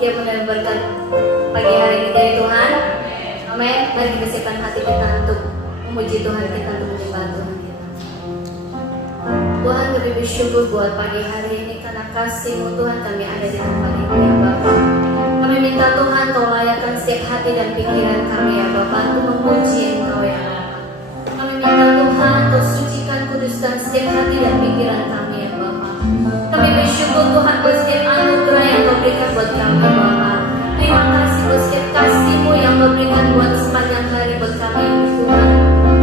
dia menerima berkat pagi hari ini dari Tuhan. Amin. Mari kita siapkan hati kita untuk memuji Tuhan kita, untuk menyembah Tuhan kita. Tuhan, kami bersyukur buat pagi hari ini karena kasih-Mu Tuhan kami ada di tempat ini ya Bapa. Kami minta Tuhan Kau layakkan setiap hati dan pikiran kami ya Bapa untuk memuji Engkau ya Bapa. Kami minta Tuhan Kau sucikan, kuduskan setiap hati dan pikiran kami ya Bapa. Kami bersyukur Tuhan buat setiap anugerah yang Kau berikan buat kami Bapa. Terima kasih buat setiap kasih-Mu yang Kau berikan buat sepanjang hari buat kami Tuhan.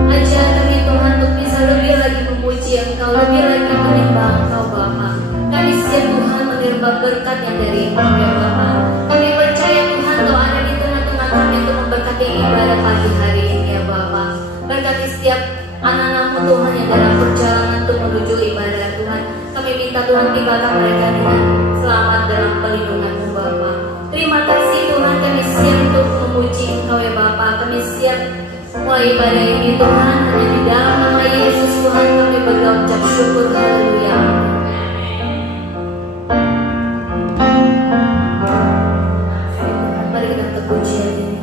Ajar kami Tuhan untuk bisa lebih lagi memuji Engkau, lebih lagi menyembah Engkau Bapa. Kami siap Tuhan menerima berkat yang dari Engkau ya Bapa. Kami percaya Tuhan Kau ada di tengah-tengah kami untuk memberkati ibadah pagi hari ini ya Bapa. Berkati setiap anak-anak-Mu Tuhan yang dalam perjalanan untuk menuju ibadah Tuhan. Kami minta Tuhan tinggalkan mereka dengan selamat dalam pelindungan-Mu Bapa. Terima kasih Tuhan, kami siap untuk memuji Engkau ya Bapa. Kami siap mulai ibadah ini Tuhan, hanya di dalam nama Yesus Tuhan kami berdoa ucap syukur. Haleluya. Mari kita terpuji hari ini.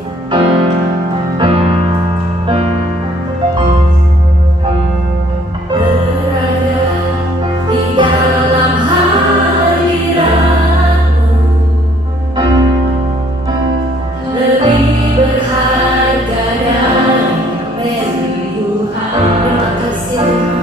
Terima kasih Tuhan.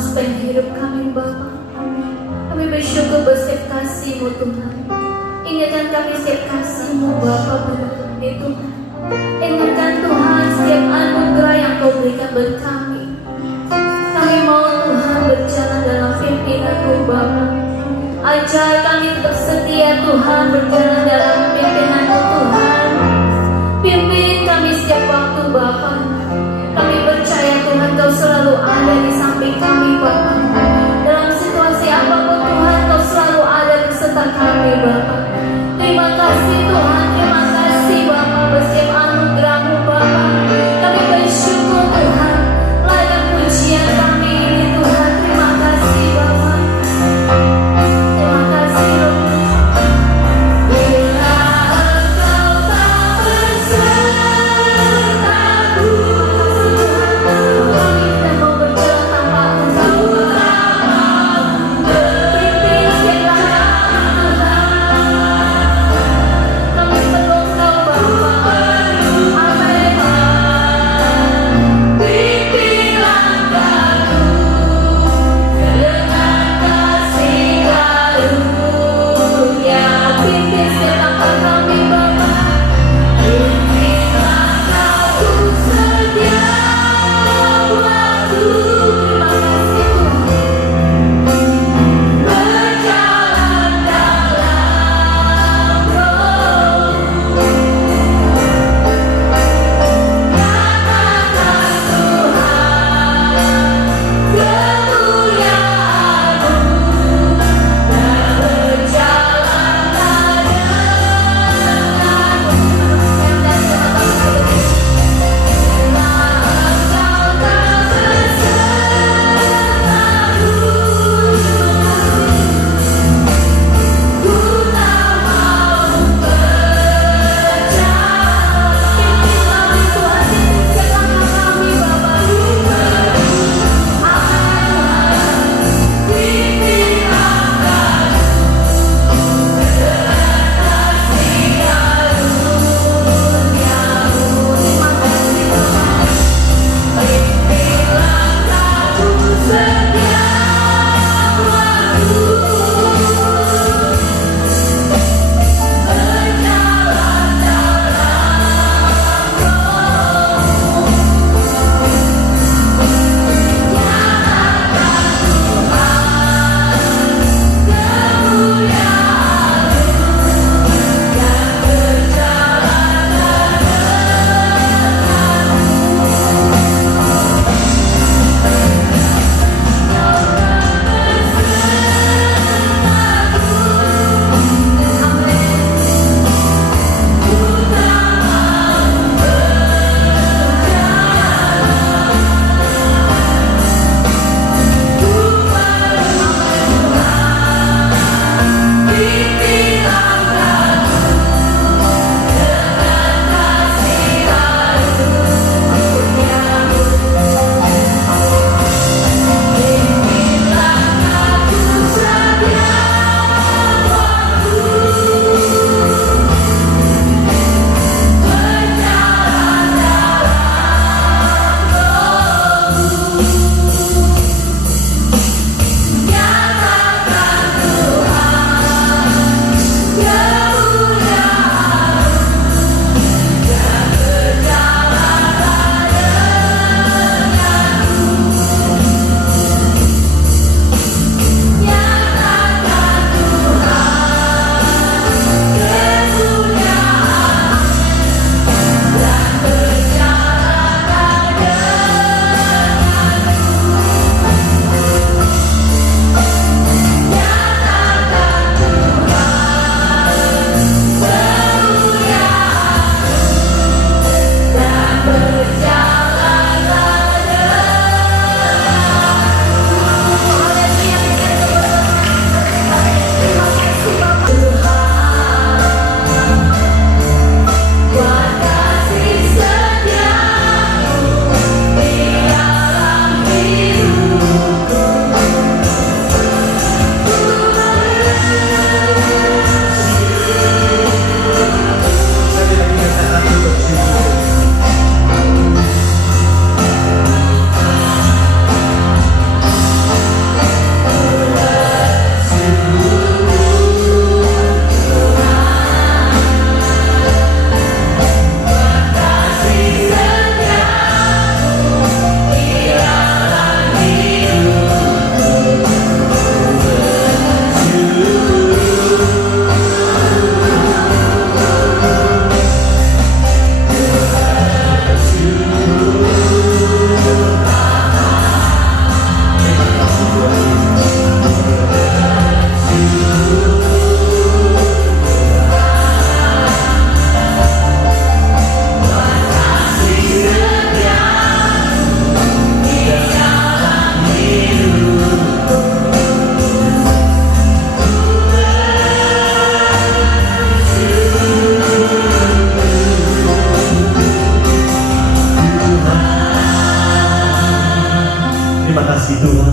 sepanjang hidup kami Bapa. Kami bersyukur bersetiap kasih-Mu Tuhan. Ingatkan kami setiap kasih-Mu Bapa pada kami Tuhan. Ingatkan Tuhan setiap anugerah yang Kau berikan buat kami. Kami mau Tuhan berjalan dalam pimpinan-Mu Bapa. Ajar kami tetap setia Tuhan berjalan dalam pimpinan-Mu Tuhan. Pimpin kami setiap waktu Bapa. Kami percaya Tuhan Kau selalu ada di samping kami Bapa. Dalam situasi apapun Tuhan Kau selalu ada beserta kami Bapa. Terima kasih Tuhan, terima kasih Bapa bersetiap anugerah-Mu Bapa. Kami bersyukur Tuhan, layak pujian kami ini Tuhan. Terima kasih Bapa. Terima kasih Roh. Bila Engkau tak bersertaku, kami tidak mau berjalan tanpa Engkau.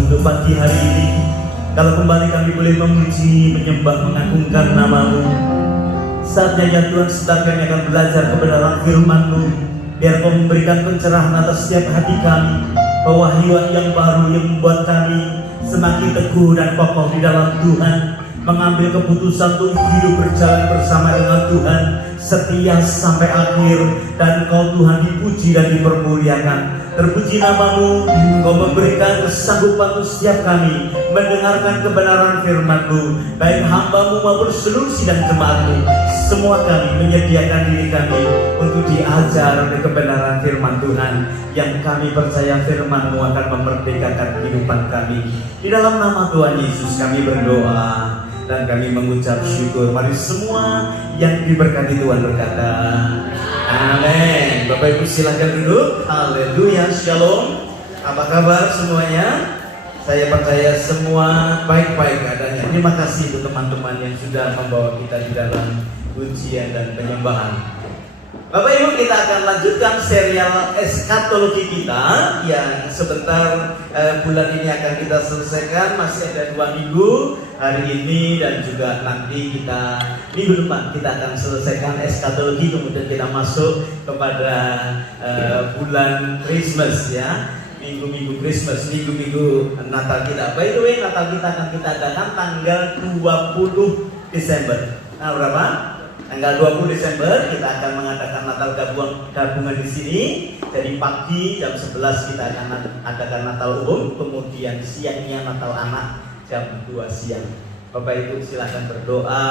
untuk pagi hari ini. Kalau kembali kami boleh memuji, menyembah, mengagungkan nama-Mu. Saatnya ya Tuhan, setiap kami akan belajar kebenaran firman-Mu. Biar Kau memberikan pencerahan atas setiap hati kami, pewahyuan yang baru yang membuat kami semakin teguh dan kokoh di dalam Tuhan, mengambil keputusan untuk hidup berjalan bersama dengan Tuhan setia sampai akhir. Dan Kau Tuhan dipuji dan dipermuliakan. Terpuji nama-Mu, Kau memberikan kesanggupan untuk setiap kami mendengarkan kebenaran firman-Mu, baik hamba-Mu maupun seluruh sidang jemaat-Mu. Semua kami menyediakan diri kami untuk diajar oleh kebenaran firman Tuhan, yang kami percaya firman-Mu akan memerdekakan kehidupan kami. Di dalam nama Tuhan Yesus kami berdoa dan kami mengucap syukur. Mari semua yang diberkati Tuhan berkata amin. Bapak Ibu silakan duduk. Haleluya, shalom. Apa kabar semuanya? Saya percaya semua baik-baik keadaannya. Terima kasih untuk teman-teman yang sudah membawa kita di dalam ujian dan penyembahan. Bapak Ibu, kita akan lanjutkan serial eskatologi kita yang sebentar bulan ini akan kita selesaikan. Masih ada 2 minggu, hari ini dan juga nanti kita minggu depan kita akan selesaikan eskatologi. Kemudian kita masuk kepada bulan Christmas ya, minggu-minggu Christmas, minggu-minggu Natal kita. By the way, Natal kita akan kita adakan tanggal 20 Desember. Nah, berapa? Tanggal 20 Desember kita akan mengadakan Natal gabungan di sini. Jadi pagi jam 11 kita akan adakan Natal umum, kemudian siangnya Natal anak jam 2 siang. Bapak Ibu silahkan berdoa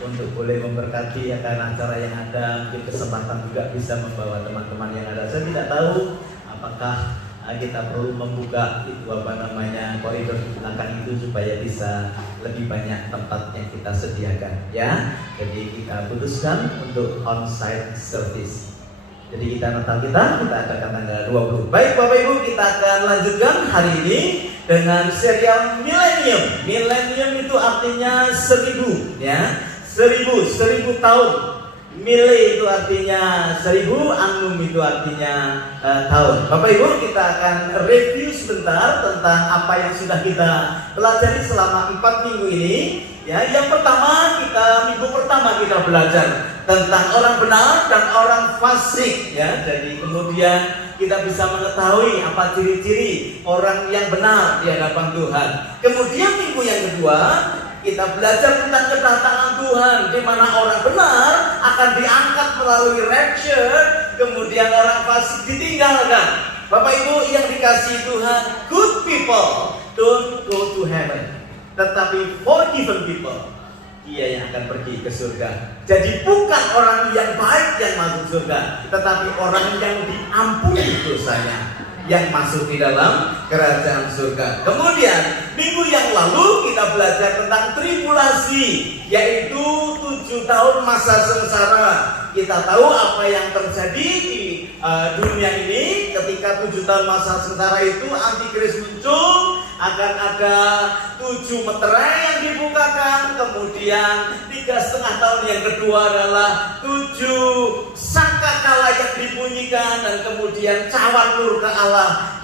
untuk boleh memberkati akan acara yang ada. Mungkin kesempatan juga bisa membawa teman-teman yang ada. Saya tidak tahu apakah kita perlu membuka koridor di belakang itu supaya bisa lebih banyak tempat yang kita sediakan ya. Jadi kita putuskan untuk on-site service. Jadi kita Natal kita akan tanggal 20. Baik Bapak Ibu, kita akan lanjutkan hari ini dengan serial Millennium. Millennium itu artinya 1000 ya. 1000 tahun. Mille itu artinya 1000, annum itu artinya tahun. Bapak Ibu, kita akan review sebentar tentang apa yang sudah kita pelajari selama 4 minggu ini. Ya, yang pertama minggu pertama kita belajar tentang orang benar dan orang fasik. Ya, jadi kemudian kita bisa mengetahui apa ciri-ciri orang yang benar di hadapan Tuhan. Kemudian minggu yang kedua kita belajar tentang kedatangan Tuhan, di mana orang benar akan diangkat melalui rapture, kemudian orang fasik ditinggalkan. Bapak Ibu yang dikasihi Tuhan, good people don't go to heaven, tetapi forgiven people, dia yang akan pergi ke surga. Jadi bukan orang yang baik yang masuk surga, tetapi orang yang diampuni dosanya yang masuk di dalam kerajaan surga. Kemudian minggu yang lalu kita belajar tentang tribulasi, yaitu 7 tahun masa sengsara. Kita tahu apa yang terjadi di dunia ini ketika 7 tahun masa sengsara itu antikris muncul. Akan ada 7 meterai yang dibukakan. Kemudian 3,5 tahun yang kedua adalah 7 sangkakala yang dibunyikan, dan kemudian cawan murka Allah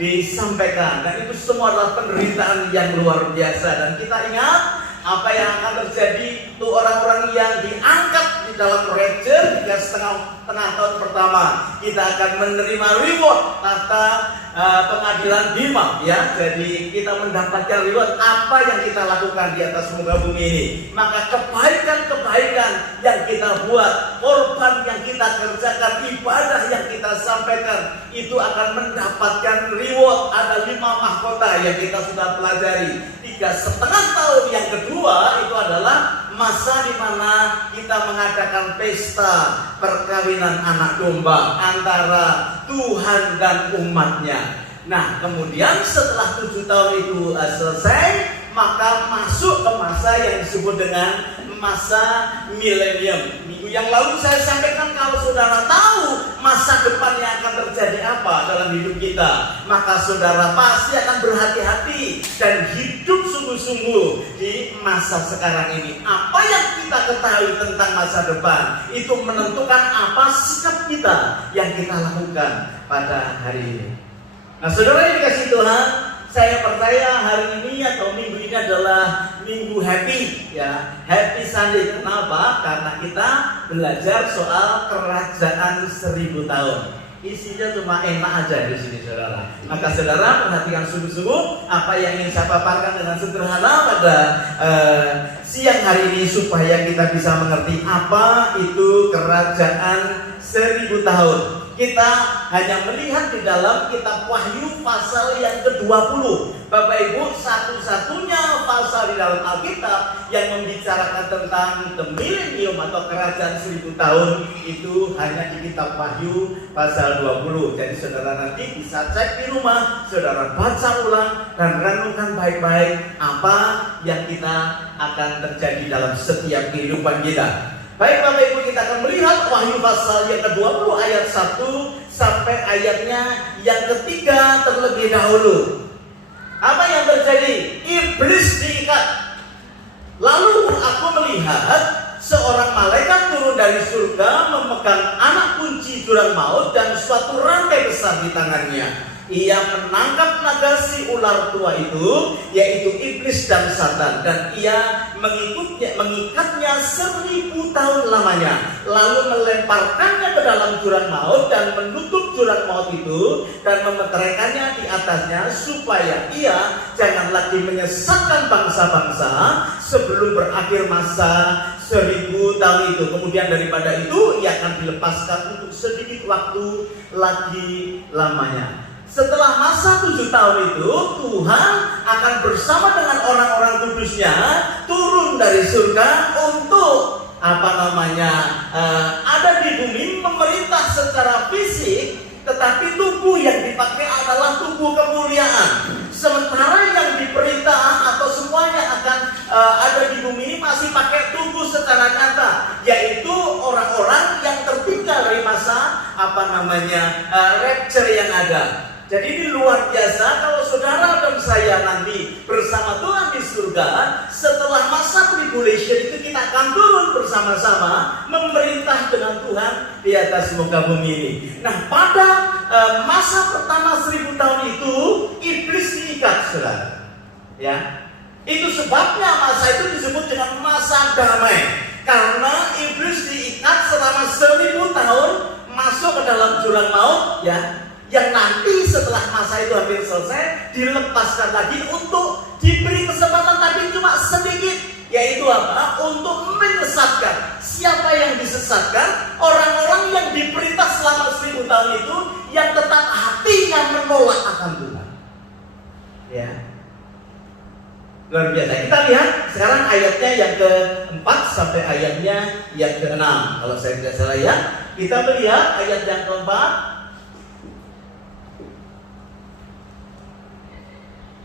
disampaikan. Dan itu semua adalah penderitaan yang luar biasa. Dan kita ingat apa yang akan terjadi untuk orang-orang yang diangkat di dalam rapture 3,5 tahun pertama. Kita akan menerima reward tahta pengadilan bima ya. Jadi kita mendapatkan reward apa yang kita lakukan di atas muka bumi ini. Maka kebaikan yang kita buat, korban yang kita kerjakan, ibadah yang kita sampaikan, itu akan mendapatkan reward. Ada 5 mahkota yang kita sudah pelajari. 3,5 tahun yang kedua itu adalah masa di mana kita mengadakan pesta perkawinan anak domba antara Tuhan dan umatnya. Nah, kemudian setelah 7 tahun itu selesai, maka masuk ke masa yang disebut dengan masa milenium. Minggu yang lalu saya sampaikan, kalau saudara tahu masa depan yang akan terjadi apa dalam hidup kita, maka saudara pasti akan berhati-hati dan hidup sungguh-sungguh di masa sekarang ini. Apa yang kita ketahui tentang masa depan itu menentukan apa sikap kita yang kita lakukan pada hari ini. Nah, saudara yang dikasihi Tuhan, saya percaya hari ini atau minggu ini adalah minggu happy, ya, happy Sunday. Kenapa? Karena kita belajar soal kerajaan 1000 tahun. Isinya cuma enak aja di sini, saudara. Maka saudara perhatikan sungguh-sungguh apa yang ingin saya paparkan dengan sederhana pada siang hari ini supaya kita bisa mengerti apa itu kerajaan 1000 tahun. Kita hanya melihat di dalam kitab Wahyu pasal yang ke-20. Bapak Ibu, satu-satunya pasal di dalam Alkitab yang membicarakan tentang the millennium atau kerajaan 1000 tahun itu hanya di kitab Wahyu pasal 20. Jadi saudara nanti bisa cek di rumah, saudara baca ulang dan renungkan baik-baik apa yang kita akan terjadi dalam setiap kehidupan kita. Baik Bapak Ibu, kita akan melihat Wahyu pasal yang ke-20 ayat 1 sampai ayatnya yang ketiga terlebih dahulu. Apa yang terjadi? Iblis diikat. Lalu aku melihat seorang malaikat turun dari surga memegang anak kunci jurang maut dan suatu rantai besar di tangannya. Ia menangkap naga si ular tua itu, yaitu iblis dan Satan, dan ia mengikatnya 1000 tahun lamanya, lalu melemparkannya ke dalam jurang maut dan menutup jurang maut itu dan memeteraikannya di atasnya supaya ia jangan lagi menyesatkan bangsa-bangsa sebelum berakhir masa 1000 tahun itu. Kemudian daripada itu ia akan dilepaskan untuk sedikit waktu lagi lamanya. Setelah masa 7 tahun itu, Tuhan akan bersama dengan orang-orang kudusnya turun dari surga untuk ada di bumi memerintah secara fisik, tetapi tubuh yang dipakai adalah tubuh kemuliaan. Sementara yang diperintah atau semuanya akan ada di bumi ini masih pakai tubuh secara nyata, yaitu orang-orang yang tertinggal dari masa rapture yang ada. Jadi ini luar biasa kalau saudara dan saya nanti bersama Tuhan di surga. Setelah masa tribulation itu kita akan turun bersama-sama memerintah dengan Tuhan di atas muka bumi ini. Nah, pada masa pertama 1000 tahun itu iblis diikat, saudara. Ya, itu sebabnya masa itu disebut dengan masa damai, karena iblis diikat selama 1000 tahun masuk ke dalam jurang maut, ya. Yang nanti setelah masa itu hampir selesai dilepaskan lagi untuk diberi kesempatan tapi cuma sedikit, yaitu apa? Untuk menyesatkan. Siapa yang disesatkan? Orang-orang yang diperintah selama 1000 tahun itu yang tetap hatinya menolak akan Tuhan. Ya, luar biasa. Kita lihat sekarang ayatnya yang ke-4 sampai ayatnya yang ke-6. Kalau saya tidak salah ya, kita melihat ayat yang ke-4.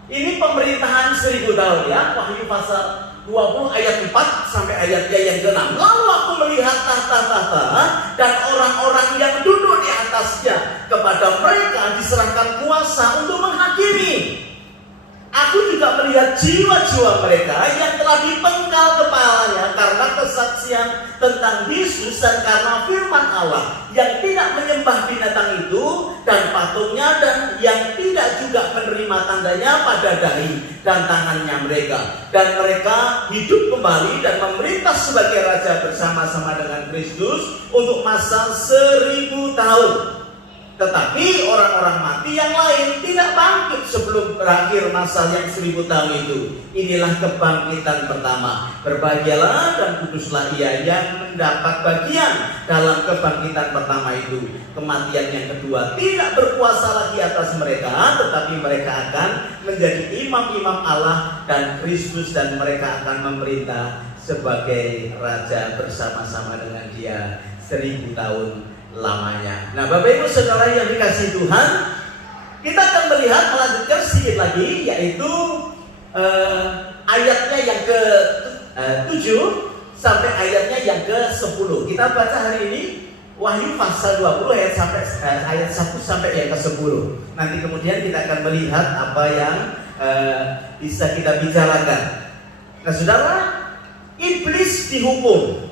Ini pemerintahan 1000 tahun, ya. Wahyu pasal 20 ayat 4 sampai ayatnya yang ke-6. Lalu aku melihat tahta-tahta dan orang-orang yang duduk di atasnya. Kepada mereka diserahkan kuasa untuk menghakimi. Aku juga melihat jiwa-jiwa mereka yang telah dipenggal kepalanya karena kesaksian tentang Yesus dan karena firman Allah, yang tidak menyembah binatang itu dan patungnya, dan yang tidak juga menerima tandanya pada dahi dan tangannya mereka. Dan mereka hidup kembali dan memerintah sebagai raja bersama-sama dengan Kristus untuk masa 1000 tahun. Tetapi orang-orang mati yang lain tidak bangkit sebelum berakhir masa yang 1000 tahun itu. Inilah kebangkitan pertama. Berbahagialah dan kuduslah ia yang mendapat bagian dalam kebangkitan pertama itu. Kematian yang kedua tidak berkuasa lagi atas mereka, tetapi mereka akan menjadi imam-imam Allah dan Kristus, dan mereka akan memerintah sebagai raja bersama-sama dengan Dia 1000 tahun lamanya. Nah, Bapak Ibu Saudara yang dikasihi Tuhan, kita akan melihat melanjutkan sedikit lagi, yaitu ayatnya yang ke-7 sampai ayatnya yang ke-10. Kita baca hari ini Wahyu pasal 20 ayat 1 sampai yang ke-10. Nanti kemudian kita akan melihat apa yang bisa kita bicarakan. Nah, Saudara, iblis dihukum.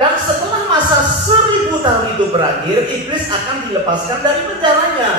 Dan setelah masa 1000 tahun itu berakhir, iblis akan dilepaskan dari penjaranya.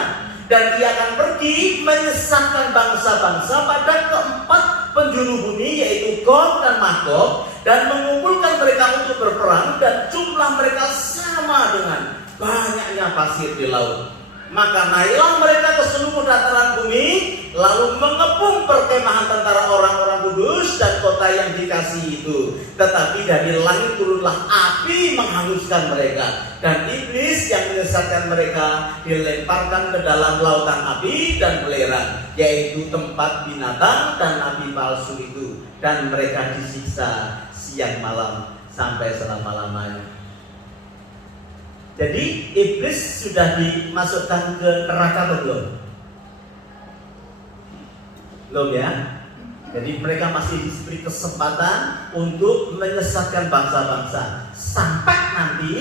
dan dia akan pergi menyesatkan bangsa-bangsa pada keempat penjuru bumi, yaitu Gog dan Magog, dan mengumpulkan mereka untuk berperang, dan jumlah mereka sama dengan banyaknya pasir di laut. Maka naiklah mereka ke seluruh dataran bumi, lalu mengepung perkemahan tentara orang-orang kudus dan kota yang dikasihi itu. Tetapi dari langit turunlah api menghanguskan mereka, dan iblis yang menyesatkan mereka dilemparkan ke dalam lautan api dan belerang, yaitu tempat binatang dan nabi palsu itu, dan mereka disiksa siang malam sampai selama-lamanya. Jadi iblis sudah dimasukkan ke neraka atau belum? Belum ya? Jadi mereka masih diberi kesempatan untuk menyesatkan bangsa-bangsa, sampai nanti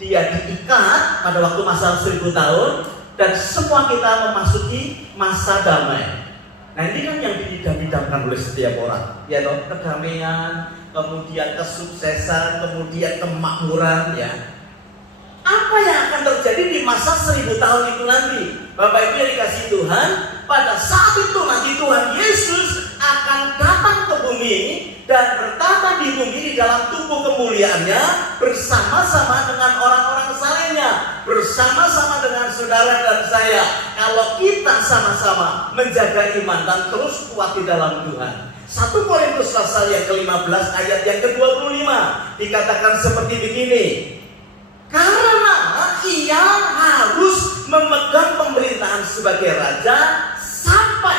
dia diikat pada waktu masa 1000 tahun, dan semua kita memasuki masa damai. Nah ini kan yang diidam-idamkan oleh setiap orang, ya toh, kedamaian, kemudian kesuksesan, kemudian kemakmuran, ya. Apa yang akan terjadi di masa 1000 tahun itu nanti? Bapak Ibu yang dikasih Tuhan, pada saat itu nanti Tuhan Yesus akan datang ke bumi dan bertata di bumi di dalam tubuh kemuliaannya, bersama-sama dengan orang-orang salehnya, bersama-sama dengan saudara dan saya. Kalau kita sama-sama menjaga iman dan terus kuat di dalam Tuhan. 1 Korintus pasal yang ke-15 ayat yang ke-25 dikatakan seperti begini. Karena ia harus memegang pemerintahan sebagai raja sampai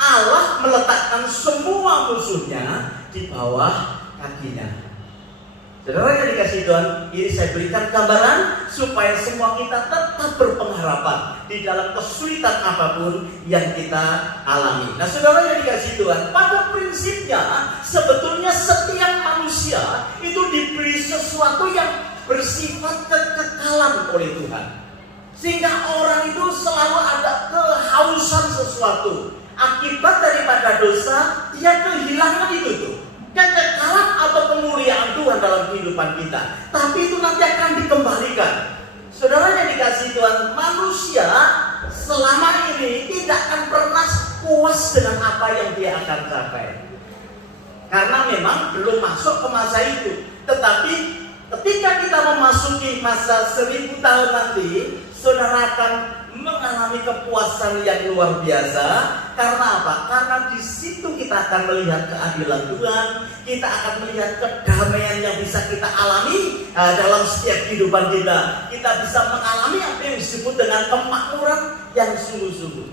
Allah meletakkan semua musuhnya di bawah kakinya. Saudara yang dikasih Tuhan, ini saya berikan gambaran supaya semua kita tetap berpengharapan di dalam kesulitan apapun yang kita alami. Nah saudara yang dikasih Tuhan, pada prinsipnya sebetulnya setiap manusia itu diberi sesuatu yang bersifat kekekalan oleh Tuhan, sehingga orang itu selalu ada kehausan sesuatu. Akibat daripada dosa, dia kehilangan itu tuh, kekekalan atau kemuliaan Tuhan dalam kehidupan kita. Tapi itu nanti akan dikembalikan. Saudara yang dikasih Tuhan, manusia selama ini tidak akan pernah puas dengan apa yang dia akan capai, karena memang belum masuk ke masa itu. Tetapi ketika kita memasuki masa 1000 tahun nanti, saudara akan mengalami kepuasan yang luar biasa. Karena apa? Karena di situ kita akan melihat keadilan Tuhan, kita akan melihat kedamaian yang bisa kita alami dalam setiap kehidupan kita. Kita bisa mengalami apa yang disebut dengan kemakmuran yang sungguh-sungguh.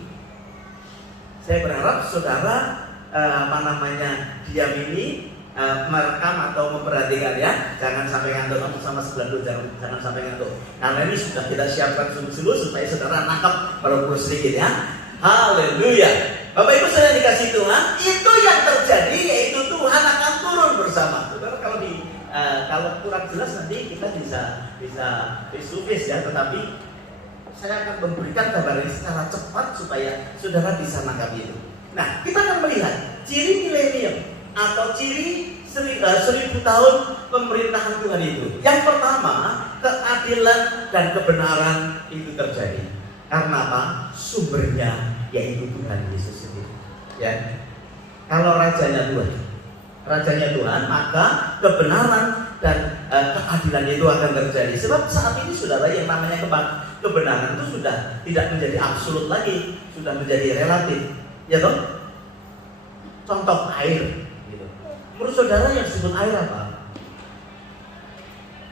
Saya berharap saudara diam ini, merekam atau memperhatikan ya, jangan sampai ngantuk. Sama sebelah dulu, jangan sampai ngantuk. Karena ini sudah kita siapkan sungguh-sungguh supaya saudara nangkap walaupun sedikit ya. Haleluya. Bapak Ibu saudara dikasih Tuhan, itu yang terjadi, yaitu Tuhan akan turun bersama. Saudara kalau kurang jelas nanti kita bisa face ya, tetapi saya akan memberikan gambaran ini secara cepat supaya saudara bisa nangkap itu. Nah, kita akan melihat ciri milenium atau ciri 1000 tahun pemerintahan Tuhan itu. Yang pertama, keadilan dan kebenaran itu terjadi. Karena apa? Sumbernya yaitu Tuhan Yesus sendiri. Ya. Kalau rajanya Tuhan, maka kebenaran dan keadilan itu akan terjadi. Sebab saat ini saudara, yang namanya kebenaran itu sudah tidak menjadi absolut lagi, sudah menjadi relatif. Ya toh? Contoh air. Menurut saudara yang disebut air apa?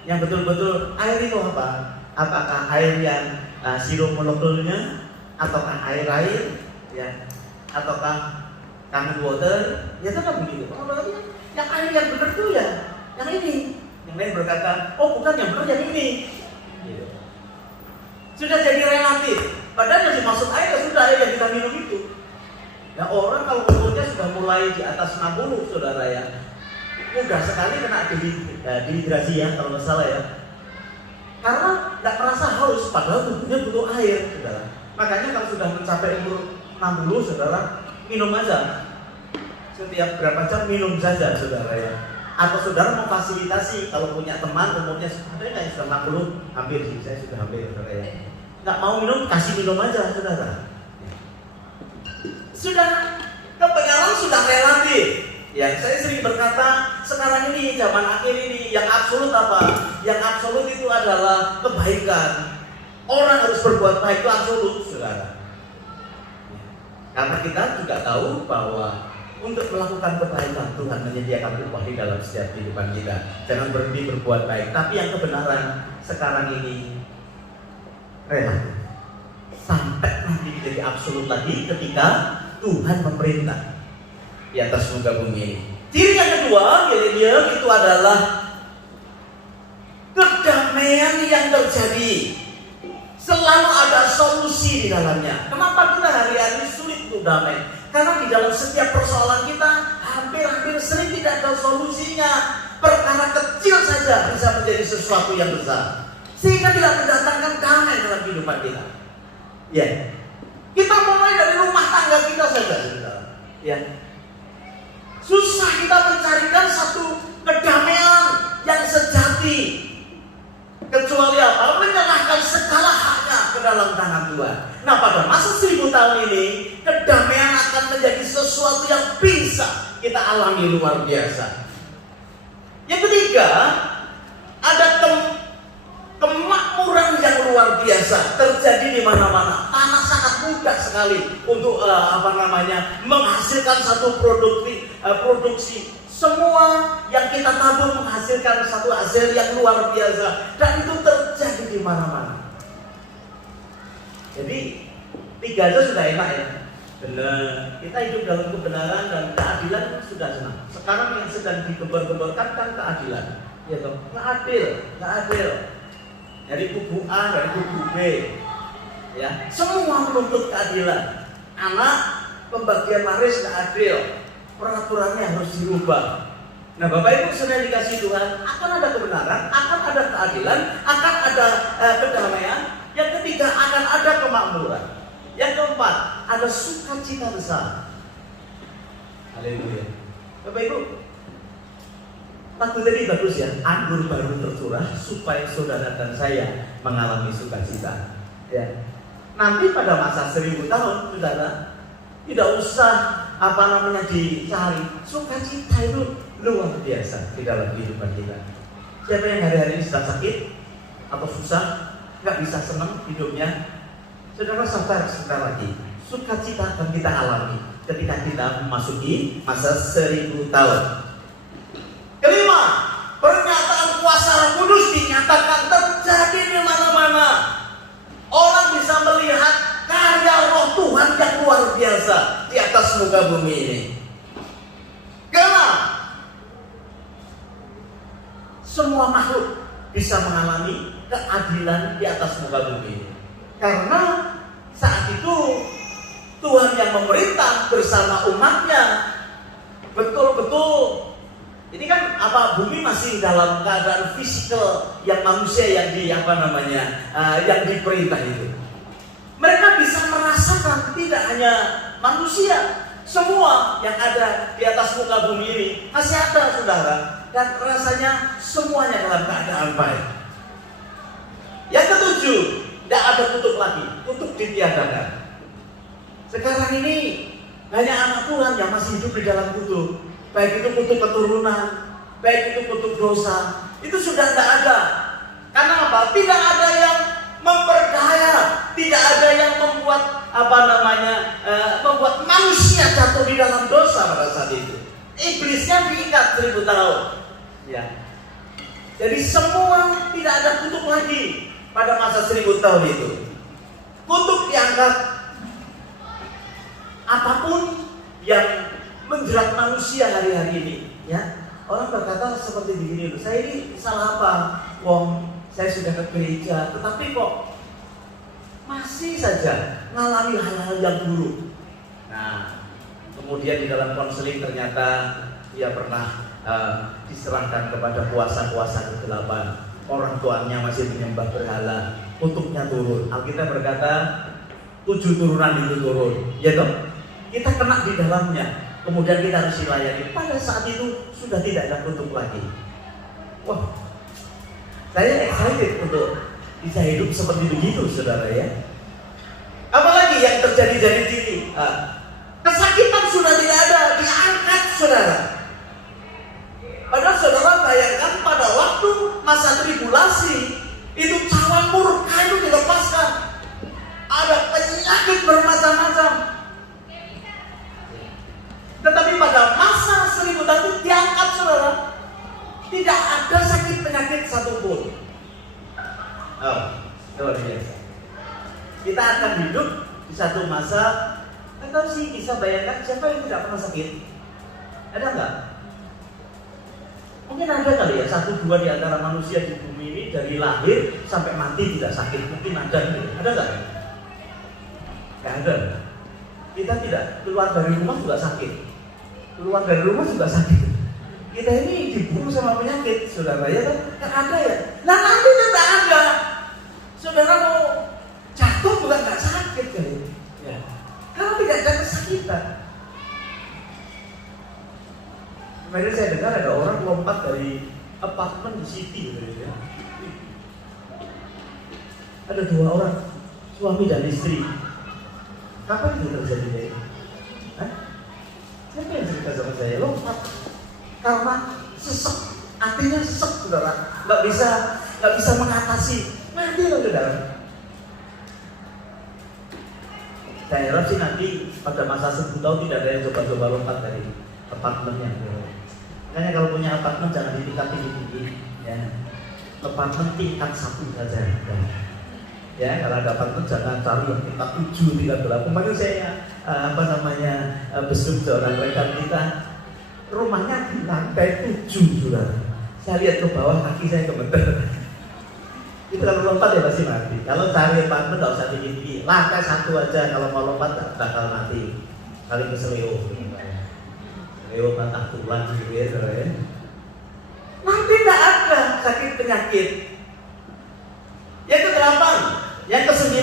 Yang betul-betul air itu apa? Apakah air yang sirup molekulnya, ataukah air ya, ataukah common water? Ya kan begitu. Berarti yang air yang benar itu ya yang ini. Yang lain berkata, oh bukan, yang benar yang ini. Gitu. Sudah jadi relatif. Padahal yang dimaksud air sudah air yang kita minum itu. Nah orang kalau umurnya sudah mulai di atas 60, saudara ya, mudah sekali kena dehidrasi ya, kalau nggak salah ya. Karena nggak merasa haus, padahal tubuhnya butuh air, saudara. Makanya kalau sudah mencapai umur 60, saudara, minum aja. Setiap berapa jam minum saja, saudara ya. Atau saudara memfasilitasi kalau punya teman umurnya ada yang sudah 60, hampir sih, saya sudah hampir, saudara ya. nggak mau minum, kasih minum aja, saudara. Sudah, kebenaran sudah relatif. Ya, saya sering berkata, sekarang ini, zaman akhir ini, yang absolut apa? Yang absolut itu adalah kebaikan. Orang harus berbuat baik, itu absolut, saudara. Karena kita juga tahu bahwa untuk melakukan kebaikan, Tuhan menyediakan upah di dalam setiap kehidupan kita. Jangan berhenti berbuat baik. Tapi yang kebenaran sekarang ini relatif. Sampai nanti menjadi absolut lagi ketika Tuhan memerintah di atas muka bumi ini. Ciri yang kedua, milenial itu adalah kedamaian yang terjadi. Selalu ada solusi di dalamnya. Kenapa kita hari-hari sulit untuk damai? Karena di dalam setiap persoalan kita hampir sering tidak ada solusinya. Perkara kecil saja bisa menjadi sesuatu yang besar, sehingga tidak mendatangkan damai dalam kehidupan kita. Ya, kita mulai dari rumah tangga kita saja, saudara. Ya, susah kita mencarikan satu kedamaian yang sejati, kecuali apa? Menyerahkan segala haknya ke dalam tangan Tuhan. Nah, pada masa 1000 tahun ini, kedamaian akan menjadi sesuatu yang bisa kita alami luar biasa. Yang ketiga, ada kemakmuran yang luar biasa terjadi di mana-mana. Tanah sangat mudah sekali untuk menghasilkan satu produksi. Semua yang kita tabur menghasilkan satu hasil yang luar biasa, dan itu terjadi di mana-mana. Jadi 3 aja sudah enak ya. Benar. Kita hidup dalam kebenaran dan keadilan sudah senang. Sekarang yang sedang digembar-gemborkan kan keadilan. Ya toh, nggak adil. Dari kubu A, dari kubu B, ya, semua menuntut keadilan. Anak pembagian waris nggak adil, peraturannya harus dirubah. Nah, Bapak Ibu sudah dikasih Tuhan, akan ada kebenaran, akan ada keadilan, akan ada kedamaian. Yang ketiga, akan ada kemakmuran. Yang keempat, ada sukacita besar. Haleluya. Bapak Ibu, lagu tadi bagus ya, anggur baru tercurah supaya saudara dan saya mengalami sukacita. Ya. Nanti pada masa 1000 tahun, saudara, tidak usah dicari. Sukacita itu luar biasa di dalam kehidupan kita. Siapa yang hari-hari ini sedang sakit atau susah, nggak bisa senang hidupnya, saudara sabar sebentar lagi. Sukacita akan kita alami ketika kita memasuki masa 1000 tahun. Kelima, pernyataan kuasa Roh Kudus dinyatakan terjadi di mana-mana. Orang bisa melihat karya Roh Tuhan yang luar biasa di atas muka bumi ini. Keenam, semua makhluk bisa mengalami keadilan di atas muka bumi ini. Karena saat itu Tuhan yang memerintah bersama umatnya. Betul-betul. Ini kan bumi masih dalam keadaan fisikal yang manusia yang yang diperintah itu. Mereka bisa merasakan, tidak hanya manusia, semua yang ada di atas muka bumi ini masih ada, saudara, dan rasanya semuanya dalam keadaan baik. Yang ketujuh, tidak ada kutuk lagi, kutuk ditiadakan. Sekarang ini banyak anak Tuhan yang masih hidup di dalam kutuk. Baik itu kutuk keturunan, baik itu kutuk dosa, itu sudah tidak ada. Karena apa? Tidak ada yang memperdaya, tidak ada yang membuat membuat manusia jatuh di dalam dosa pada saat itu. Iblisnya diikat 1000 tahun. Ya. Jadi semua tidak ada kutuk lagi pada masa 1000 tahun itu. Kutuk diangkat apapun yang menjerat manusia hari-hari ini, ya. Orang berkata seperti begini, saya ini salah apa? Saya sudah ke gereja, tetapi kok masih saja mengalami hal-hal yang buruk. Nah, kemudian di dalam konseling ternyata dia pernah diserahkan kepada kuasa-kuasa kegelapan. Orang tuanya masih menyembah berhala, kutuknya turun. Alkitab berkata 7 turunan itu turun, ya toh? Kita kena di dalamnya. Kemudian kita harus dilayani. Pada saat itu sudah tidak ada kutuk lagi. Wah, saya excited untuk bisa hidup seperti begitu, saudara ya. Apalagi yang terjadi dari diri, kesakitan sudah tidak ada, diangkat saudara. Padahal saudara bayangkan pada waktu masa tribulasi itu cawan murka itu dilepaskan, ada penyakit bermacam-macam. Tetapi pada masa 1000 tahun itu diangkat saudara, tidak ada sakit penyakit satupun. Oh, luar biasa. Kita akan hidup di satu masa, atau sih bisa bayangkan siapa yang tidak pernah sakit? Ada nggak? Mungkin ada kali ya, 1-2 di antara manusia di bumi ini dari lahir sampai mati tidak sakit. Mungkin ada gitu. Ada nggak? Nggak ada. Kita tidak keluar dari rumah juga sakit. Keluar dari rumah juga sakit. Kita ini dibunuh sama penyakit, saudara ya kan? Nggak ada ya. Nah nanti tidak ada. Saudara mau jatuh juga nggak sakit kali. Ya. Kalau tidak ada kesakitan. Kemarin saya dengar ada orang lompat dari apartemen di city, ya. Ada 2 orang, suami dan istri. Kapan itu terjadi? Siapa yang cerita sama saya? Lompat karena sesek, artinya sesek, saudara. Nggak bisa mengatasi. Mati loh, saudara. Saya harap sih nanti pada masa 10 tahun tidak ada yang coba-coba lompat dari apartemennya. Makanya kalau punya apartemen jangan di tingkat tinggi-tinggi, ya. Apartemen tingkat 1 saja. Ya, kalau ada apartemen jangan cari yang tingkat 7, tingkat 8. Kemarin saya besuk seorang rekan kita, rumahnya di lantai 7, saudara. Saya lihat ke bawah, kaki saya gemeter. Itu kalau lompat ya pasti mati. Kalau cari apartemen nggak usah tinggi-tinggi, lantai 1 aja. Kalau mau lompat bakal mati. Kali keseleo, seleo patah tulang gitu ya, saudara ya. Nanti tidak ada sakit penyakit. Yang ke-8, yang ke-9,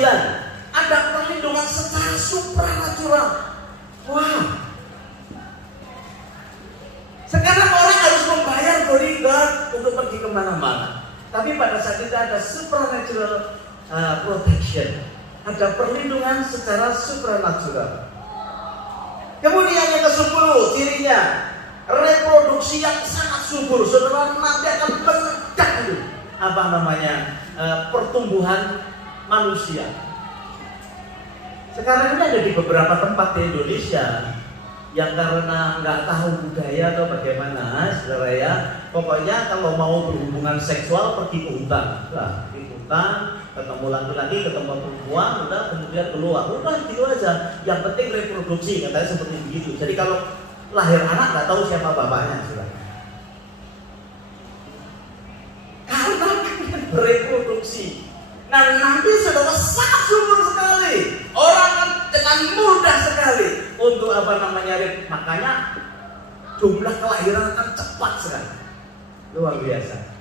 ada perlindungan secara supranatural. Wah. Sekarang orang harus membayar bodyguard untuk pergi kemana-mana. Tapi pada saat itu ada supernatural protection. Ada perlindungan secara supranatural. Kemudian yang ke-10, cirinya reproduksi yang sangat subur. Saudara nanti akan meledak itu pertumbuhan manusia. Sekarang ini ada di beberapa tempat di Indonesia yang karena nggak tahu budaya atau bagaimana, saudara ya, pokoknya kalau mau berhubungan seksual pergi ke hutan, pergi ke hutan, ketemu laki-laki, ketemu perempuan, udah kemudian keluar, udah gitu aja. Yang penting reproduksi, katanya seperti begitu. Jadi kalau lahir anak nggak tahu siapa bapaknya, saudara. Karena bereproduksi. Nah nanti saudara sangat subur sekali. Orang akan dengan mudah sekali untuk makanya jumlah kelahiran akan cepat sekali. Luar biasa.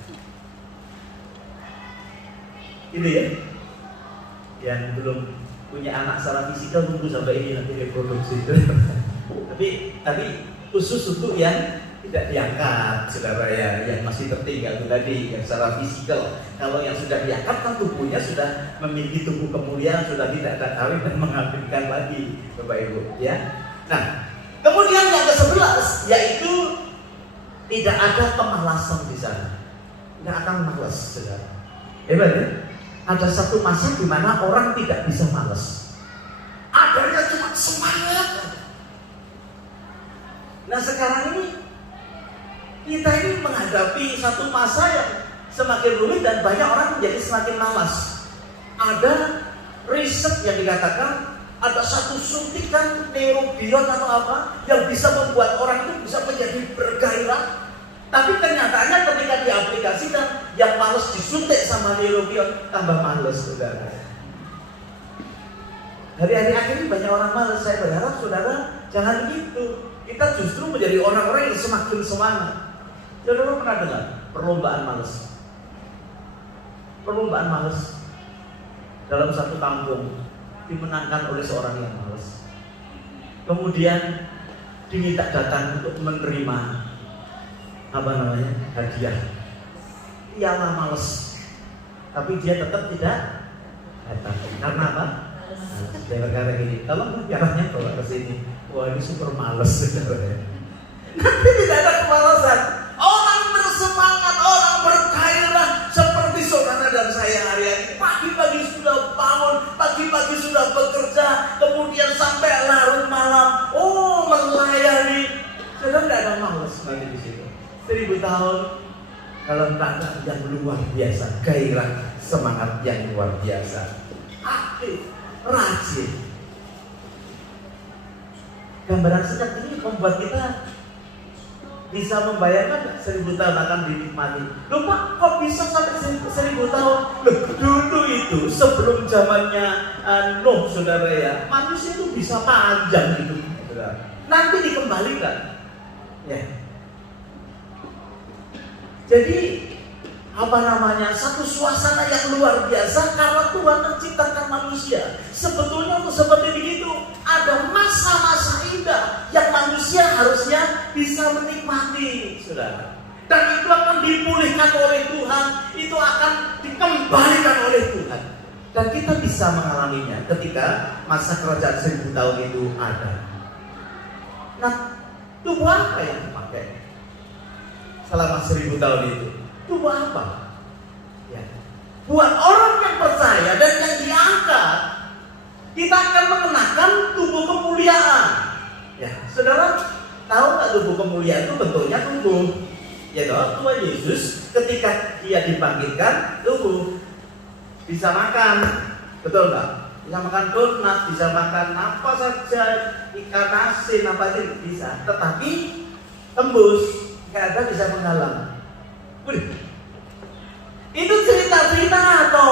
Ini ya, yang belum punya anak secara fisikal tunggu sampai ini nanti reproduksi. tapi khusus untuk yang tidak diangkat, saudara ya, yang masih tertinggal itu tadi, yang secara fisikal. Kalau yang sudah diangkat kan tubuhnya sudah memiliki tubuh kemuliaan, sudah tidak ada kawin dan menghamilkan lagi, Bapak Ibu, ya. Nah, kemudian yang ke-11 yaitu tidak ada kemalasan di sana, tidak akan malas, saudara. Hebat ya? Ada satu masa di mana orang tidak bisa malas, adanya cuma semangat. Nah sekarang ini kita ini menghadapi satu masa yang semakin rumit dan banyak orang menjadi semakin malas. Ada riset yang dikatakan ada satu suntikan neurobion atau apa yang bisa membuat orang itu bisa menjadi bergairah. Tapi kenyataannya ketika diaplikasikan, yang malas disuntik sama neurobion tambah malas, saudara. Hari-hari akhir ini banyak orang malas. Saya berharap saudara jangan begitu. Kita justru menjadi orang-orang yang semakin semangat. Saudara pernah dengar perlombaan malas? Perlombaan malas dalam satu kampung dimenangkan oleh seorang yang malas. Kemudian diminta datang untuk menerima hadiah. Ialah malas. tapi dia tetap tidak datang. Karena apa? Dia berkata gini, tolong caranya bawa ke sini. Wah, ini super males sebenarnya. Nanti tidak ada kemalasan. Orang bersemangat, orang bergairah seperti saudara dan saya hari ini. Pagi-pagi sudah bangun, pagi-pagi sudah bekerja, kemudian sampai larut malam. Oh, melayani. Saudara tidak ada malas lagi di situ. 1000 tahun dalam tanda yang luar biasa, gairah, semangat yang luar biasa, aktif, rajin. Gambaran seperti ini membuat kita bisa membayangkan 1000 tahun akan dinikmati. Loh Pak, kok bisa sampai 1000 tahun? Loh, dulu itu sebelum zamannya Nuh, saudara ya, manusia itu bisa panjang hidup, saudara. Nanti dikembalikan. Ya. Jadi satu suasana yang luar biasa karena Tuhan menciptakan manusia. Sebetulnya untuk seperti begitu ada masa-masa indah yang manusia harusnya bisa menikmati, saudara. Dan itu akan dipulihkan oleh Tuhan, itu akan dikembalikan oleh Tuhan. Dan kita bisa mengalaminya ketika masa kerajaan 1000 tahun itu ada. Nah, tubuh apa yang dipakai selama 1000 tahun itu? Tubuh apa? Ya. Buat orang yang percaya dan yang diangkat, kita akan mengenakan tubuh kemuliaan. Ya, saudara tahu nggak tubuh kemuliaan itu bentuknya tubuh? Ya toh, Tuhan Yesus ketika dia dibangkitkan, tubuh bisa makan, betul nggak? Bisa makan donat, bisa makan apa saja, ikan asin apa aja bisa. Tetapi tembus, nggak ada bisa menghalang. Itu cerita-cerita atau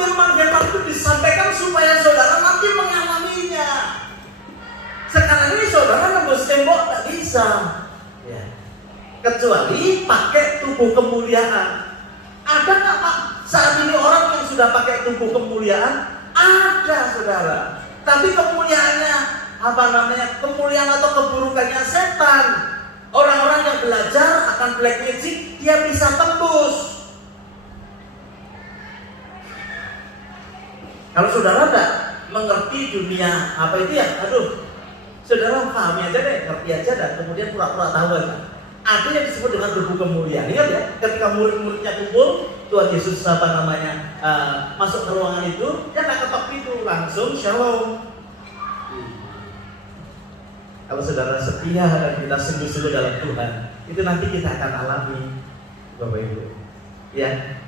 firman-firman itu disampaikan supaya saudara nanti mengalaminya. Sekarang ini saudara nembus tembok tak bisa, ya. Kecuali pakai tubuh kemuliaan. Ada nggak Pak saat ini orang yang sudah pakai tubuh kemuliaan? Ada, saudara. Tapi kemuliaannya kemuliaan atau keburukannya setan. Orang-orang yang belajar akan black magic, dia bisa tembus. Kalau saudara tidak mengerti dunia apa itu ya, saudara pahami aja deh, ngerti aja dan kemudian pura-pura tahu aja. Ada yang disebut dengan tubuh kemuliaan. Ingat ya, ketika murid-muridnya kumpul, Tuhan Yesus masuk ke ruangan itu, dia nggak ketok pintu, langsung shalom. Kalau saudara setia dan kita sungguh-sungguh dalam Tuhan, itu nanti kita akan alami, Bapak Ibu. Ya,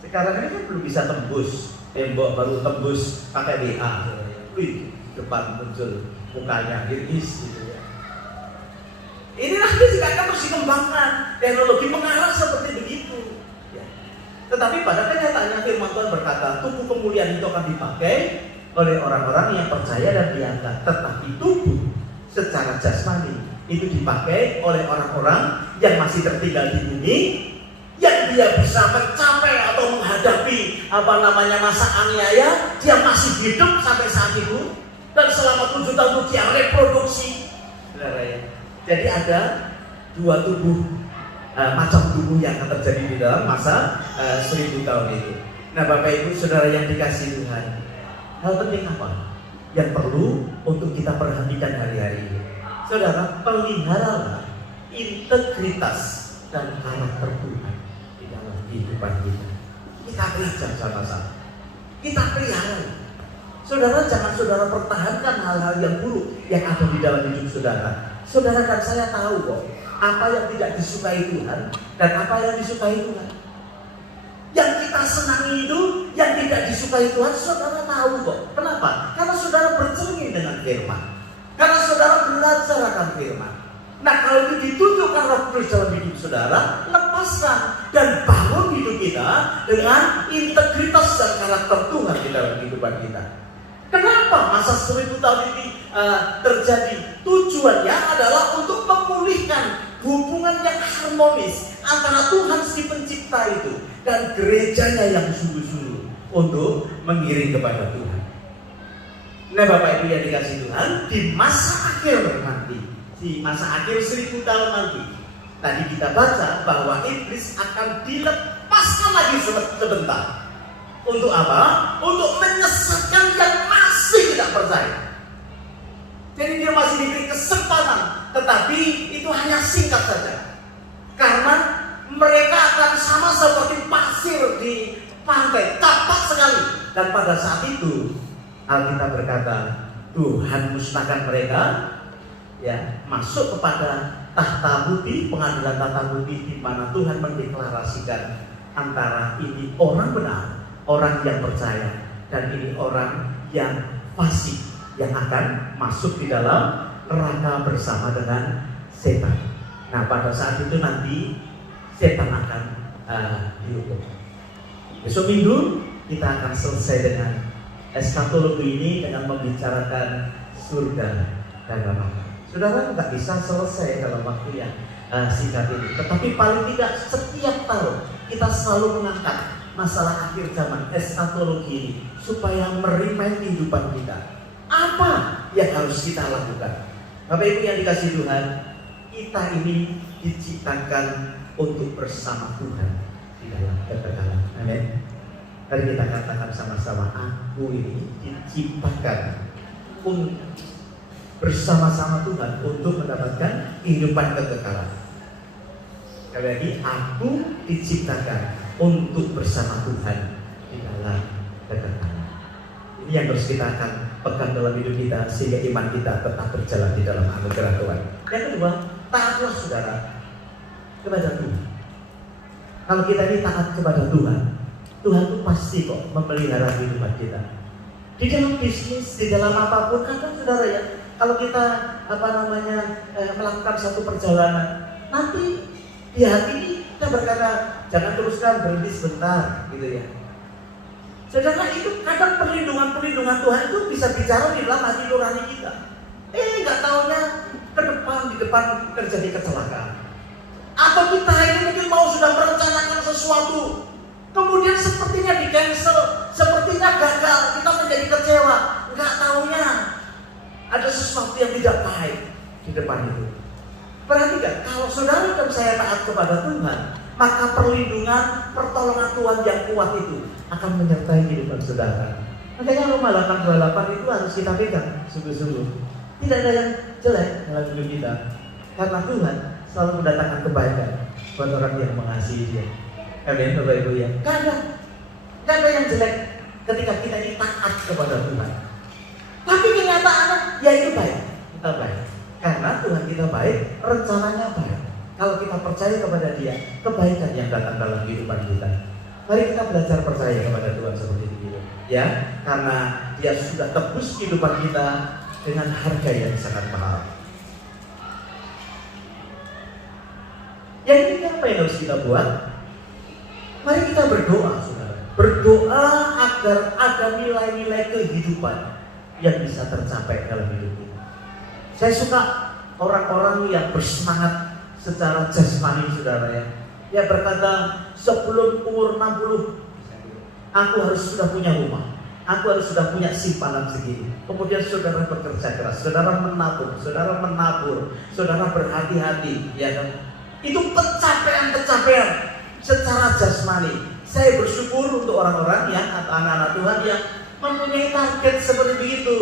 sekarang ini kan belum bisa tembus tembok, baru tembus pakai WA. Depan muncul mukanya iris gitu ya. Ini nanti juga akan terus dikembangkan, teknologi mengarah seperti begitu. Ya. Tetapi pada kenyataannya firman Tuhan berkata, tubuh kemuliaan itu akan dipakai oleh orang-orang yang percaya dan diangkat. Tetapi tubuh secara jasmani itu dipakai oleh orang-orang yang masih tertinggal di bumi, yang dia bisa mencapai atau menghadapi masa aniaya, dia masih hidup sampai saat itu, dan selama 7 tahun dia reproduksi. Jadi ada dua tubuh, macam tubuh yang akan terjadi di dalam masa 1000 tahun itu. Nah, Bapak Ibu Saudara yang dikasihi Tuhan, hal penting apa yang perlu untuk kita perhatikan hari-hari ini? Saudara, peliharalah integritas dan karakter Tuhan di dalam kehidupan kita. Kita belajar sama-sama, kita pelihara. Saudara, jangan saudara pertahankan hal-hal yang buruk yang ada di dalam hidup saudara. Saudara dan saya tahu kok apa yang tidak disukai Tuhan dan apa yang disukai Tuhan. Yang kita senangi itu, yang tidak disukai Tuhan, saudara tahu kok. Kenapa? Karena saudara bercermin dengan firman. Karena saudara belajar akan firman. Nah, kalau itu ditunjukkan Roh Kudus dalam hidup saudara, lepaskan dan bangun hidup kita dengan integritas dan karakter Tuhan di dalam kehidupan kita. Kenapa masa 1000 tahun ini terjadi? Tujuannya adalah untuk memulihkan hubungan yang harmonis antara Tuhan si pencipta itu dan gerejanya yang sungguh-sungguh untuk mengiring kepada Tuhan. Nah, Bapak Ibu yang dikasihi Tuhan, di masa akhir nanti, di masa akhir 1000 tahun nanti, tadi kita baca bahwa iblis akan dilepaskan lagi sebentar. Untuk apa? Untuk menyesatkan yang masih tidak percaya. Jadi dia masih diberi kesempatan, tetapi itu hanya singkat saja. Karena mereka akan sama seperti pasir di pantai, tapak sekali. Dan pada saat itu Alkitab berkata, Tuhan musnahkan mereka, ya, masuk kepada tahta budi, pengadilan tahta budi, di mana Tuhan mendeklarasikan antara ini orang benar, orang yang percaya, dan ini orang yang fasik, yang akan masuk di dalam neraka bersama dengan setan. Nah, pada saat itu nanti setan akan dihukum. Besok minggu kita akan selesai dengan eskatologi ini dengan membicarakan surga dan neraka. Saudara nggak bisa selesai dalam waktu yang singkat ini. Tetapi paling tidak setiap tahun kita selalu mengangkat masalah akhir zaman, eskatologi ini, supaya merimain kehidupan kita. Apa yang harus kita lakukan? Bapak Ibu yang dikasihi Tuhan, kita ini diciptakan untuk bersama Tuhan di dalam kekekalan. Amin. Mari kita katakan sama-sama, aku ini diciptakan untuk bersama-sama Tuhan untuk mendapatkan kehidupan kekekalan. Sekali lagi, aku diciptakan untuk bersama Tuhan di dalam kekekalan. Ini yang harus kita akan pegang dalam hidup kita, sehingga iman kita tetap berjalan di dalam anugerah Tuhan. Yang kedua, taatlah saudara kepada Tuhan. Kalau kita ini taat kepada Tuhan, Tuhan itu pasti kok memelihara kehidupan kita. Di dalam bisnis, di dalam apapun, kadang saudara ya, kalau kita melakukan satu perjalanan, nanti di hati ini kita berkata, jangan teruskan, berhenti sebentar, gitu ya. Sedangkan itu kadang perlindungan Tuhan itu bisa bicara di dalam hati nurani kita. Nggak taunya di depan terjadi kecelakaan. Atau kita ini mungkin mau sudah merencanakan sesuatu, kemudian sepertinya di cancel, sepertinya gagal, kita menjadi kecewa. Nggak taunya ada sesuatu yang tidak baik di depan itu. Perhatikan, kalau saudara dan saya taat kepada Tuhan, maka perlindungan, pertolongan Tuhan yang kuat itu akan menyertai kehidupan saudara. Makanya Roma 8:28 itu harus kita pegang sungguh-sungguh. Tidak ada yang jelek dalam hidup kita, karena Tuhan selalu mendatangkan kebaikan buat orang yang mengasihi Dia. Amin, Bapak Ibu ya. Gak ada yang jelek ketika kita ini taat kepada Tuhan. Tapi kenyataannya, ya itu baik. Kita baik. Karena Tuhan kita baik, rencananya baik. Kalau kita percaya kepada Dia, kebaikan yang datang dalam kehidupan kita. Mari kita belajar percaya kepada Tuhan seperti itu. Ya, karena Dia sudah tebus kehidupan kita dengan harga yang sangat mahal. Yang ini apa yang harus kita buat? Mari kita berdoa, saudara. Berdoa agar ada nilai-nilai kehidupan yang bisa tercapai dalam hidup kita. Saya suka orang-orang yang bersemangat secara jasmani, saudara ya. Dia berkata, sebelum umur 60, aku harus sudah punya rumah, aku harus sudah punya simpanan segini. Kemudian saudara bekerja keras, saudara menabung, saudara berhati-hati, ya kan? Itu pencapaian-pencapaian secara jasmani. Saya bersyukur untuk orang-orang yang atau anak-anak Tuhan yang mempunyai target seperti itu.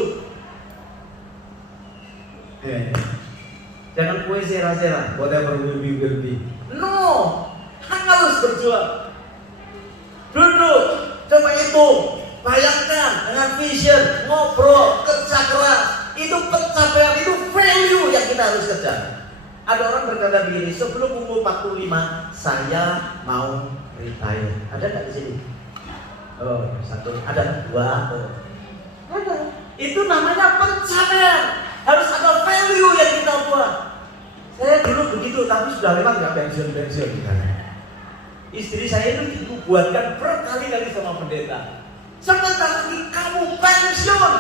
Jangan kue sera-sera, whatever will be. No, harus berjuang. Duduk, coba hitung, bayangkan dengan vision, ngobrol, kerja keras. Itu pencapaian, itu value yang kita harus kejar. Ada orang berkata begini, sebelum umur 45 saya mau retire. Ada nggak di sini? Oh, satu. Ada dua. Oh. Ada. Itu namanya pencapaian. Harus ada value yang kita buat. Saya dulu begitu, tapi sudah lewat nggak pensiun. Istri saya itu dibuatkan berkali-kali sama pendeta. Sebentar lagi kamu pensiun.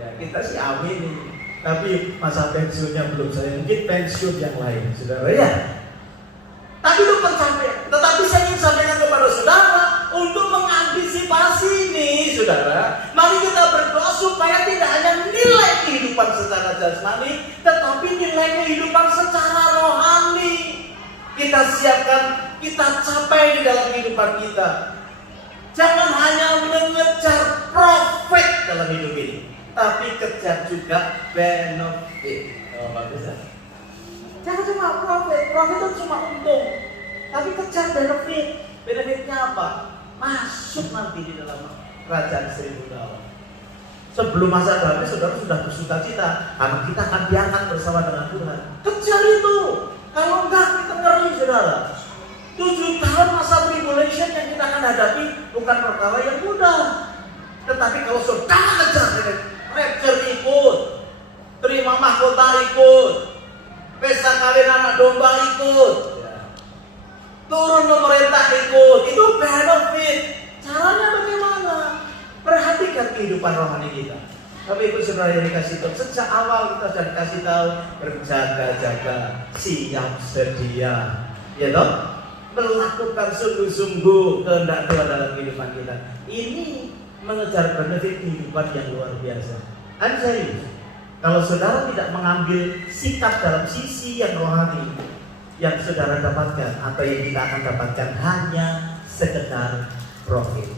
Ya, kita sih amin nih. Tapi masa pensiunnya belum, saya mungkin pensiun yang lain, saudara ya. Tapi itu pencapaian. Tetapi saya ingin sampaikan kepada saudara untuk mengantisipasi ini, saudara. Mari kita berdoa supaya tidak hanya nilai kehidupan secara jasmani, tetapi nilai kehidupan secara rohani. Kita siapkan, kita capai di dalam kehidupan kita. Jangan hanya mengejar profit dalam hidup ini, tapi kejar juga benefit. Oh, bagus ya. Jangan cuma profit itu cuma untung, tapi kejar benefit. Benefitnya apa? Masuk nanti di dalam kerajaan 1000 tahun. Sebelum masa habis, saudara sudah bersuka cita karena kita akan diangkat bersama dengan Tuhan. Kejar itu. Kalau enggak, kita ngeri, saudara. 7 tahun masa tribulation yang kita akan hadapi bukan perkara yang mudah. Tetapi kalau saudara kejar, rapture ikut, terima mahkota ikut, pesta kawin anak domba ikut, turun pemerintah ikut, itu benefit. Caranya bagaimana? Perhatikan kehidupan rohani kita. Tapi itu saudara yang dikasih tahu, sejak awal kita sudah dikasih tahu berjaga-jaga, siap sedia, ya toh? Melakukan sungguh-sungguh kehendak Tuhan dalam kehidupan kita. Ini mengejar benefit kehidupan yang luar biasa. And serius, kalau saudara tidak mengambil sikap dalam sisi yang rohani, yang saudara dapatkan atau yang kita akan dapatkan hanya sekedar profit.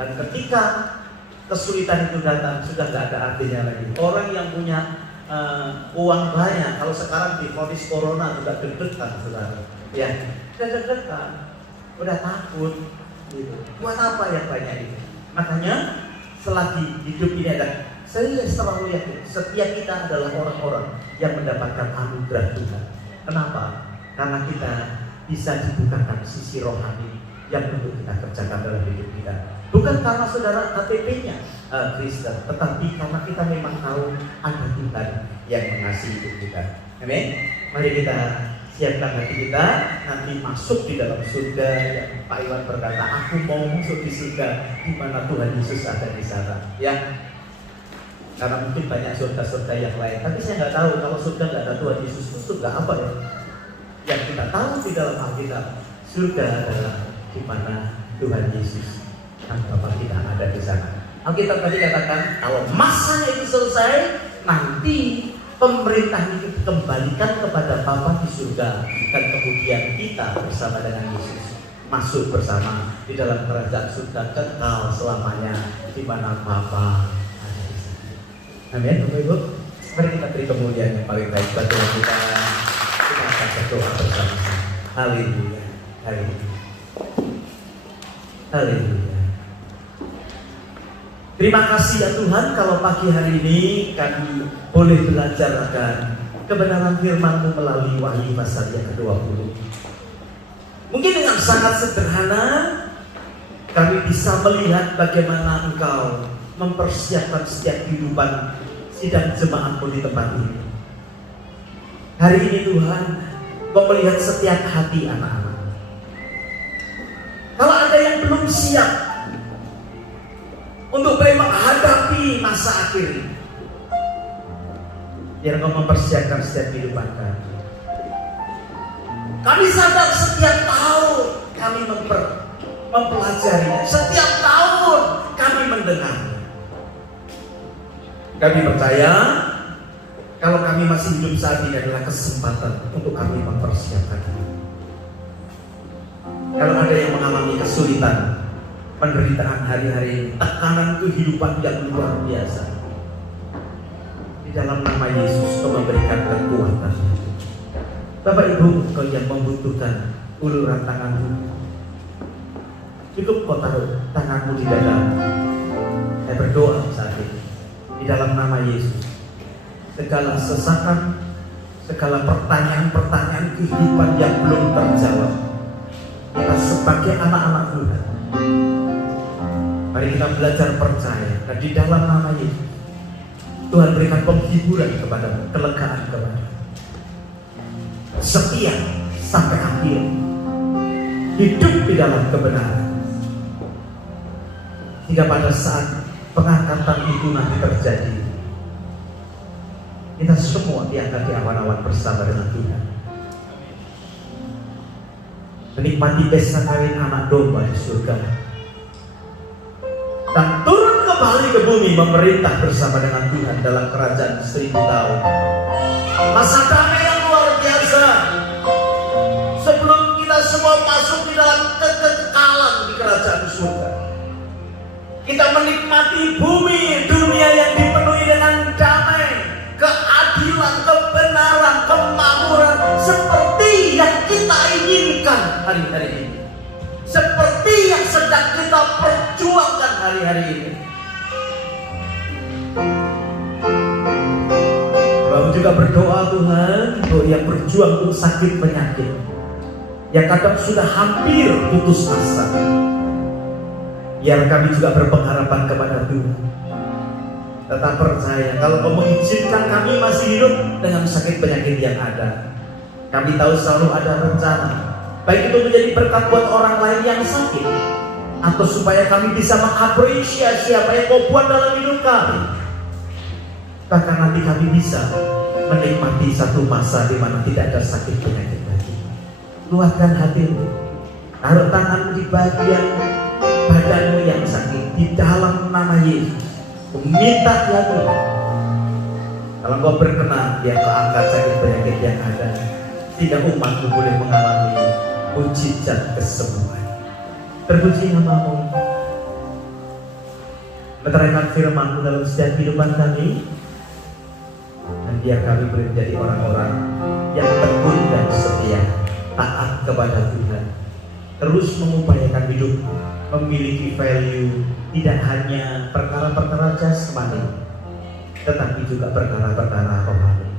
Dan ketika kesulitan itu datang, sudah tidak ada artinya lagi. Orang yang punya uang banyak, kalau sekarang divonis corona juga deg-degan, saudara. Ya, sudah deg-degan, udah takut. Gitu. Buat apa yang banyak itu? Makanya selagi hidup ini ada, saya selalu yakin setiap kita adalah orang-orang yang mendapatkan anugerah Tuhan. Kenapa? Karena kita bisa dibukakan sisi rohani yang perlu kita kerjakan dalam hidup kita. Bukan karena saudara KTP-nya Kristen, tetapi karena kita memang tahu ada Tuhan yang mengasihi hidup kita. Amin. Mari kita siapkan hati kita nanti masuk di dalam surga yang Pak Iwan berkata, aku mau masuk di surga di mana Tuhan Yesus ada di sana. Ya. Karena mungkin banyak surga-surga yang lain, tapi saya nggak tahu kalau surga nggak ada Tuhan Yesus itu surga apa ya? Yang kita tahu di dalam Alkitab, surga adalah di mana Tuhan Yesus dan Bapa kita ada di sana. Alkitab tadi katakan kalau masanya itu selesai, nanti pemerintah itu dikembalikan kepada Bapa di surga dan kemudian kita bersama dengan Yesus masuk bersama di dalam kerajaan surga kekal selamanya di mana Bapa ada di sana. Amin, Bapak Ibu. Mari kita beri kemuliaan yang paling baik buat Tuhan kita. Kita akan berdoa bersama-sama. Haleluya, haleluya, haleluya. Terima kasih ya Tuhan kalau pagi hari ini kami boleh belajar akan kebenaran firman-Mu melalui Wahyu pasal yang ke-20. Mungkin dengan sangat sederhana kami bisa melihat bagaimana Engkau mempersiapkan setiap kehidupan sidang jemaat-Mu di tempat ini. Hari ini Tuhan mau melihat setiap hati anak-anak. Kalau ada yang belum siap untuk menghadapi masa akhir ini, biar Engkau mempersiapkan setiap kehidupan kami. Kami sadar setiap tahun kami mempelajari, setiap tahun kami mendengar. Kami percaya kalau kami masih hidup saat ini adalah kesempatan untuk kami mempersiapkan. Kalau ada yang mengalami kesulitan, penderitaan hari-hari, tekanan kehidupan yang luar biasa, di dalam nama Yesus Kau memberikan kekuatan. Bapak Ibu, Kau yang membutuhkan uluran tangan-Mu, cukup Kau taruh tangan-Mu di dada. Saya berdoa saat ini di dalam nama Yesus. Segala sesakan, segala pertanyaan-pertanyaan kehidupan yang belum terjawab, kita sebagai anak-anak Tuhan, mari kita belajar percaya dan di dalam nama Yesus Tuhan berikan penghiburan kepada-Mu, kelegaan kepada-Mu, setia sampai akhir, hidup di dalam kebenaran, hingga pada saat pengangkatan itu nanti terjadi, kita semua diangkat di awan-awan bersama dengan Tuhan, menikmati pesta kawin anak domba di surga, dan turun kembali ke bumi memerintah bersama dengan Tuhan dalam kerajaan 1000 tahun. Masa damai yang luar biasa sebelum kita semua masuk di dalam kekekalan di kerajaan surga. menikmati bumi dunia yang dipenuhi dengan damai, keadilan, kebenaran, kemakmuran seperti yang kita inginkan hari-hari ini, seperti yang sedang kita perjuangkan hari-hari ini. Kami juga berdoa Tuhan untuk yang berjuang untuk sakit penyakit, yang kadang sudah hampir putus asa. Biar kami juga berpengharapan kepada Tuhan. Tetap percaya kalau Kau mengizinkan kami masih hidup dengan sakit penyakit yang ada, kami tahu selalu ada rencana, baik itu menjadi berkat buat orang lain yang sakit, atau supaya kami bisa mengapresiasi apa yang Kau buat dalam hidup kami. Bahkan nanti kami bisa menikmati satu masa di mana tidak ada sakit penyakit lagi. Luahkan hatimu, taruh tanganmu di bagian badanmu yang sakit, di dalam nama Yesus. Minta ya Tuhan, kalau Kau berkenan, biar Kau angkat sakit penyakit yang ada, sehingga umatmu boleh mengalami mujizat kesembuhan. Terpuji nama-Mu, meteraikan firman-Mu dalam setiap kehidupan kami, dan biar kami boleh menjadi orang-orang yang tekun dan setia, taat kepada Tuhan, terus mengupayakan hidup memiliki value, tidak hanya perkara-perkara jasmani, tetapi juga perkara-perkara rohani.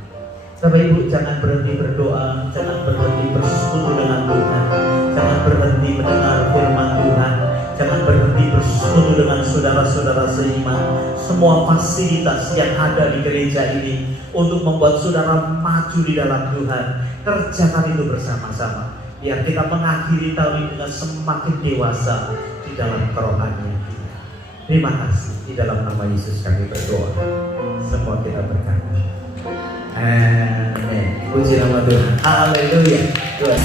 Bapak Ibu, jangan berhenti berdoa, jangan berhenti bersekutu dengan Tuhan, jangan berhenti mendengar firman Tuhan, jangan berhenti bersekutu dengan saudara-saudara seiman. Semua fasilitas yang ada di gereja ini untuk membuat saudara maju di dalam Tuhan, kerjakan itu bersama-sama, biar kita mengakhiri tahun ini dengan semakin dewasa di dalam kerohanian kita. Terima kasih, di dalam nama Yesus kami berdoa. Semua kita berkata amin. Puji nama Tuhan. Haleluya. Tuhan.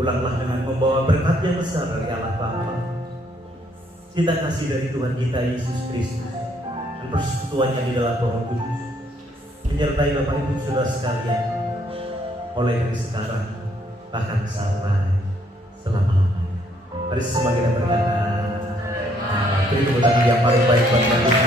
Pulanglah dengan membawa berkat yang besar dari Allah Bapa, cinta kasih dari Tuhan kita Yesus Kristus, dan persekutuannya di dalam Roh Kudus menyertai Bapak Ibu Saudara sekalian, mulai dari sekarang bahkan sampai selama-lamanya. Mari semua kita berkata, beri tepuk tangan yang paling baik buat Tuhan.